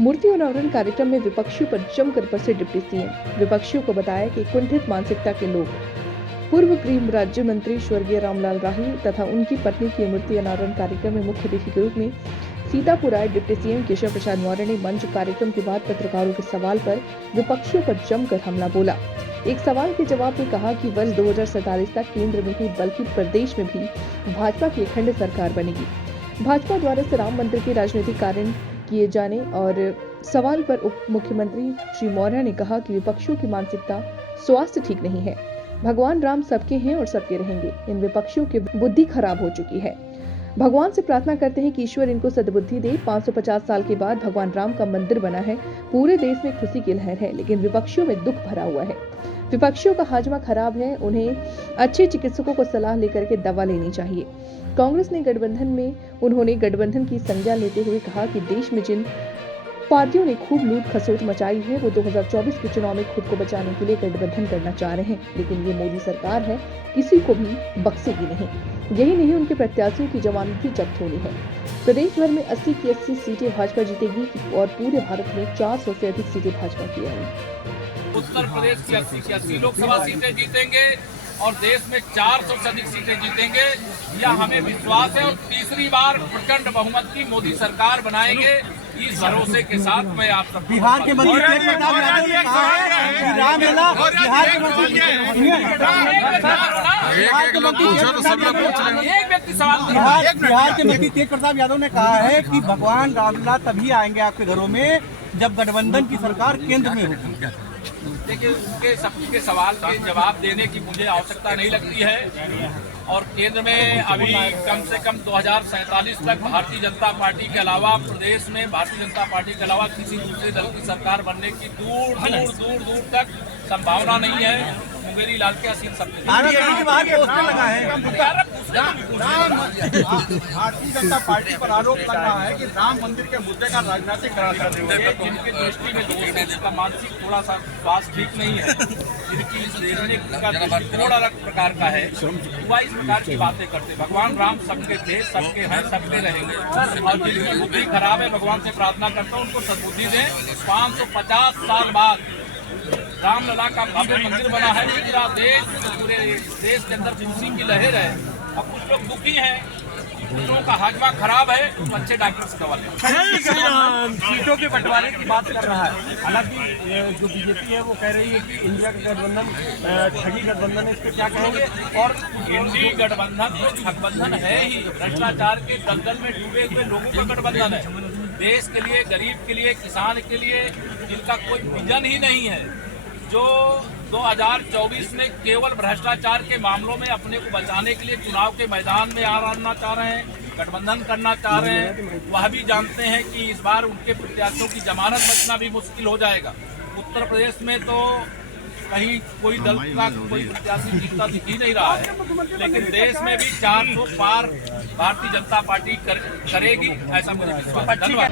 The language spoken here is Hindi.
मूर्ति अनावरण कार्यक्रम में विपक्षियों पर जमकर बरसे डिप्टी सीएम। विपक्षियों को बताया कि कुंठित मानसिकता के लोग पूर्व गृह राज्य मंत्री स्वर्गीय रामलाल राही तथा उनकी पत्नी की मूर्ति अनावरण कार्यक्रम में मुख्य अतिथि के रूप में सीतापुर आए डिप्टी सीएम केशव प्रसाद मौर्य ने मंच कार्यक्रम के बाद पत्रकारों के सवाल पर विपक्षियों पर जमकर हमला बोला। एक सवाल के जवाब में कहा कि वर्ष 2047 तक केंद्र में ही बल्कि प्रदेश में भी भाजपा की अखंड सरकार बनेगी। भाजपा द्वारा से राम मंदिर के राजनीतिक कारण किए जाने और सवाल पर उप मुख्यमंत्री श्री मौर्य ने कहा कि विपक्षियों की मानसिकता स्वास्थ्य ठीक नहीं है। भगवान राम सबके हैं और सबके रहेंगे। इन विपक्षियों की बुद्धि खराब हो चुकी है। भगवान से प्रार्थना करते हैं कि ईश्वर इनको सद्बुद्धि दे। 550 साल के बाद भगवान राम का मंदिर बना है। पूरे देश में खुशी की लहर है, लेकिन विपक्षियों में दुख भरा हुआ है। विपक्षियों का हाजमा खराब है। उन्हें अच्छे चिकित्सकों को सलाह लेकर के दवा लेनी चाहिए। कांग्रेस ने उन्होंने गठबंधन की संज्ञा लेते हुए कहा कि देश में जिन पार्टियों ने खूब लूट खसोट मचाई है, वो 2024 के चुनाव में खुद को बचाने के लिए गठबंधन करना चाह रहे हैं, लेकिन ये मोदी सरकार है, किसी को भी बख्शेगी नहीं। यही नहीं, उनके प्रत्याशियों की जमानत भी जब्त होनी है। प्रदेश भर में 80 की 80 सीटें भाजपा जीतेगी और पूरे भारत में 400 से अधिक सीटें भाजपा की आएंगी। उत्तर प्रदेश की 80 की 80 लोकसभा सीटें जीतेंगे और देश में 400 से अधिक सीटें जीतेंगे, यह हमें विश्वास है। और तीसरी बार प्रचंड बहुमत की मोदी सरकार बनाएंगे, इस भरोसे के साथ मैं आप सब बिहार के मंत्री तेज प्रताप यादव ने कहा है कि रामलला बिहार के मंत्री तेज प्रताप यादव ने कहा है कि भगवान रामलला तभी आएंगे आपके घरों में जब गठबंधन की सरकार केंद्र में होगी। देखिए, उनके सबके सवाल के जवाब देने की मुझे आवश्यकता नहीं लगती है। और केंद्र में अभी कम से कम 2047 तक भारतीय जनता पार्टी के अलावा प्रदेश में भारतीय जनता पार्टी के अलावा किसी दूसरे दल की सरकार बनने की दूर तक संभावना नहीं है। मुंगेरी लाल के असीम सबके भारतीय जनता पार्टी पर आरोप कर रहा है कि राम मंदिर के मुद्दे का राजनीतिक जिनकी दृष्टि में दोष है, जिनका मानसिक थोड़ा सा स्वास्थ्य ठीक नहीं है, जिनकी देखने का दृष्टिकोण अलग प्रकार का है, वह इस प्रकार की बातें करते। भगवान राम सबके थे, सबके हैं, सबके रहेंगे। और जिनकी बुद्धि खराब है, भगवान से प्रार्थना करता हूँ उनको सद्बुद्धि दें। 550 साल बाद रामलला का भव्य मंदिर बना है। पूरे देश के अंदर खुशी की लहर है। और कुछ लोग दुखी हैं, कुछ लोगों का हाजमा खराब है, तो अच्छे डॉक्टर से दवा लें। सीटों के बंटवारे की बात कर रहा है। हालांकि जो बीजेपी है वो कह रही है कि इंडिया का गठबंधन ठगी गठबंधन है, इस पर क्या कहेंगे? और इंडी गठबंधन तो ठगबंधन है ही, भ्रष्टाचार के दलदल में डूबे हुए लोगों का गठबंधन है। देश के लिए, गरीब के लिए, किसान के लिए जिनका कोई विजन ही नहीं है, जो 2024 में केवल भ्रष्टाचार के मामलों में अपने को बचाने के लिए चुनाव के मैदान में आना चाह रहे हैं, गठबंधन करना चाह रहे हैं, वह भी जानते हैं कि इस बार उनके प्रत्याशियों की जमानत बचना भी मुश्किल हो जाएगा। उत्तर प्रदेश में तो कहीं कोई दल का कोई प्रत्याशी जीतता दिख ही नहीं रहा है, लेकिन देश में भी 400 पार भारतीय जनता पार्टी करेगी, ऐसा मुझे विश्वास है। धन्यवाद।